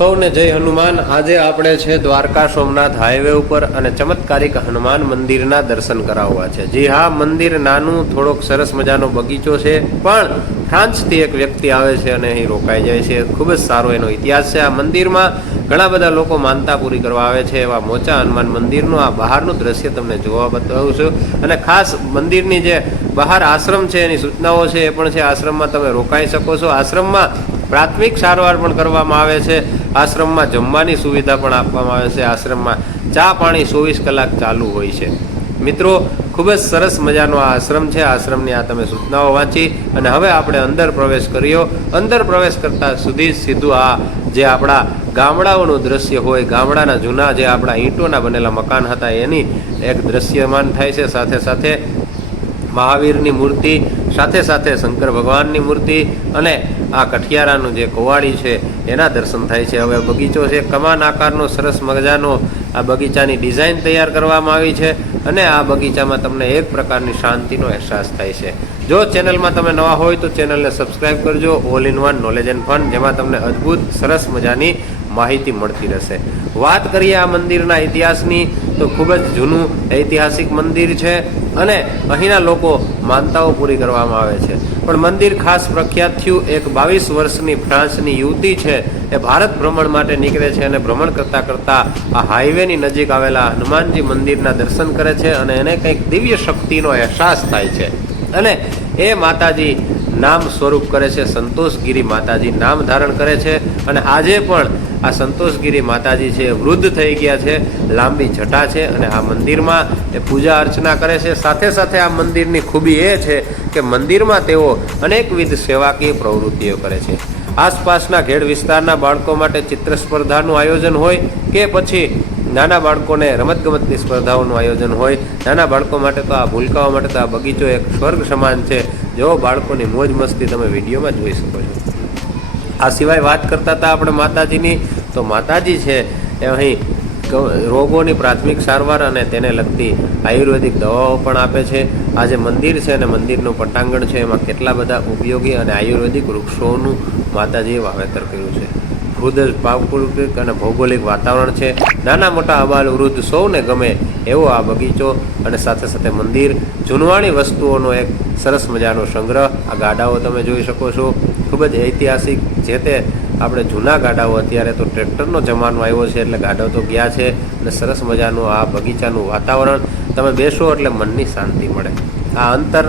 સૌને જય હનુમાન. આજે આપણે છે દ્વારકા સોમનાથ હાઈવે ઉપર અને ચમત્કારિક હનુમાન મંદિરના દર્શન કરાવવા છે. જી હા, મંદિર નાનું, થોડોક સરસ મજાનો બગીચો છે, પણ ફ્રાન્સથી એક વ્યક્તિ આવે છે અને અહીં રોકાઈ જાય છે. ખૂબ જ સારો એનો ઇતિહાસ છે. આ મંદિરમાં ઘણા બધા લોકો માનતા પૂરી કરવા આવે છે, એવા મોચા હનુમાન મંદિરનું. આ બહારનું દ્રશ્ય તમને જોવા બતાવું છું. અને ખાસ મંદિરની જે બહાર આશ્રમ છે, એની સૂચનાઓ છે, એ પણ છે, આશ્રમમાં તમે રોકાઈ શકો છો. આશ્રમમાં પ્રાથમિક સારવાર પણ કરવામાં આવે છે. આશ્રમમાં જમવાની સુવિધા પણ આપવામાં આવે છે. આશ્રમમાં ચા પાણી ચોવીસ કલાક ચાલુ હોય છે. મિત્રો, ખૂબ જ સરસ મજાનો આ આશ્રમ છે. આશ્રમની આ તમે સૂચનાઓ વાંચી અને હવે આપણે અંદર પ્રવેશ કર્યો. અંદર પ્રવેશ કરતા સુધી સીધું આ જે આપણા ગામડાઓનું દ્રશ્ય હોય, ગામડાના જૂના જે આપણા ઈંટોના બનેલા મકાન હતા, એની એક દ્રશ્યમાન થાય છે. સાથે સાથે મહાવીરની મૂર્તિ, સાથે સાથે શંકર ભગવાનની મૂર્તિ અને આ કઠિયારાનું જે કોવાડી છે, એના દર્શન થાય છે. હવે બગીચો છે, કમાન આકારનો સરસ મજાનો આ બગીચાની ડિઝાઇન તૈયાર કરવામાં આવી છે અને આ બગીચામાં તમને એક પ્રકારની શાંતિનો અહેસાસ થાય છે. જો ચેનલમાં તમે નવા હોય તો ચેનલને સબસ્ક્રાઇબ કરજો. All in one knowledge and fun જેમાં તમને અદ્ભુત, સરસ મજાની માહિતી મળતી રહેશે. વાત કરીએ આ મંદિરના ઇતિહાસની, તો ખૂબ જ જૂનું ઐતિહાસિક મંદિર છે અને અહીંના લોકો માનતાઓ પૂરી કરવામાં આવે છે. પણ મંદિર ખાસ પ્રખ્યાત થયું એક બાવીસ વર્ષની ફ્રાન્સની યુવતી છે. એ ભારત ભ્રમણ માટે નીકળે છે અને ભ્રમણ કરતાં કરતાં આ હાઈવેની નજીક આવેલા હનુમાનજી મંદિરના દર્શન કરે છે અને એને કંઈક દિવ્ય શક્તિનો અહેસાસ થાય છે. અને એ માતાજી નામ સ્વરૂપ કરે છે, સંતોષગીરી માતાજી નામ ધારણ કરે છે અને આજે પણ આ સંતોષગીરી માતાજી છે વૃદ્ધ થઈ ગયા છે, લાંબી જટા છે અને આ મંદિરમાં એ પૂજા અર્ચના કરે છે. સાથે સાથે આ મંદિરની ખૂબી એ છે કે મંદિરમાં તેઓ અનેકવિધ સેવાકીય પ્રવૃત્તિઓ કરે છે. આસપાસના ઘેડ વિસ્તારના બાળકો માટે ચિત્ર સ્પર્ધાનું આયોજન હોય કે પછી નાના બાળકોને રમતગમતની સ્પર્ધાઓનું આયોજન હોય. નાના બાળકો માટે તો આ ભૂલકાઓ માટે તો આ બગીચો એક સ્વર્ગ સમાન છે. જેવો બાળકોની મોજ મસ્તી તમે વિડીયોમાં જોઈ શકો છો. આ સિવાય વાત કરતા હતા આપણે માતાજીની. તો માતાજી છે એ અહીં રોગોની પ્રાથમિક સારવાર અને તેને લગતી આયુર્વેદિક દવાઓ પણ આપે છે. આ જે મંદિર છે અને મંદિરનું પટાંગણ છે, એમાં કેટલા બધા ઉપયોગી અને આયુર્વેદિક વૃક્ષોનું માતાજીએ વાવેતર કર્યું છે. વૃદ્ધ ભાવકૃતિક અને ભૌગોલિક વાતાવરણ છે. નાના મોટા અબાલ વૃદ્ધ સૌને ગમે એવો આ બગીચો અને સાથે સાથે મંદિર. જૂનવાણી વસ્તુઓનો એક સરસ મજાનો સંગ્રહ. આ ગાડાઓ તમે જોઈ શકો છો. ખૂબ જ ઐતિહાસિક જે તે આપણે જૂના ગાડાઓ અત્યારે તો ટ્રેક્ટરનો જમાનો આવ્યો છે એટલે ગાડાઓ તો ગયા છે અને સરસ મજાનું આ બગીચાનું વાતાવરણ. તમે બેસો એટલે મનની શાંતિ મળે. આ અંતર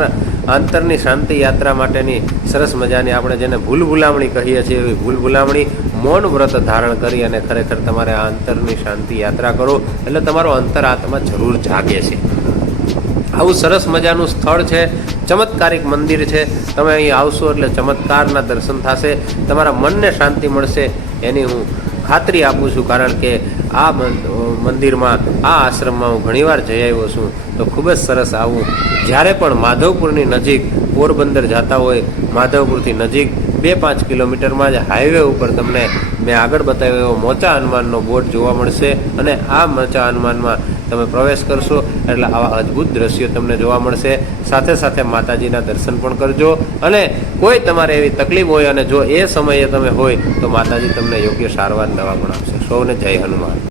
અંતરની શાંતિ યાત્રા માટેની સરસ મજાની આપણે જેને ભૂલ ભૂલામણી કહીએ છીએ એવી ભૂલ ભૂલામણી મૌન વ્રત ધારણ કરી અને ખરેખર તમારે આ અંતરની શાંતિ યાત્રા કરો એટલે તમારો અંતર આત્મા જરૂર જાગે છે. આવું સરસ મજાનું સ્થળ છે, ચમત્કારિક મંદિર છે. તમે અહીં આવશો એટલે ચમત્કારના દર્શન થશે, તમારા મનને શાંતિ મળશે, એની હું ખાતરી આપું છું કારણ કે આ મંદિરમાં, આ આશ્રમમાં હું ઘણીવાર જઈ આવ્યો છું, તો ખૂબ જ સરસ આવું. જ્યારે પણ માધવપુરની નજીક પોરબંદર જતા હોય, માધવપુરથી નજીક બે પાંચ કિલોમીટરમાં જ હાઈવે ઉપર તમને મેં આગળ બતાવ્યો એવો મોચા હનુમાનનો બોર્ડ જોવા મળશે અને આ મોચા હનુમાનમાં તમે પ્રવેશ કરશો. એટલે આવા અદ્ભુત દ્રશ્યો તમને જોવા મળશે. સાથે સાથે માતાજીના દર્શન પણ કરજો. અને કોઈ તમારે એવી તકલીફ હોય અને જો એ સમયે તમે હોય તો માતાજી તમને યોગ્ય સારવાર દવા પણ આપશે. સૌને જય હનુમાન.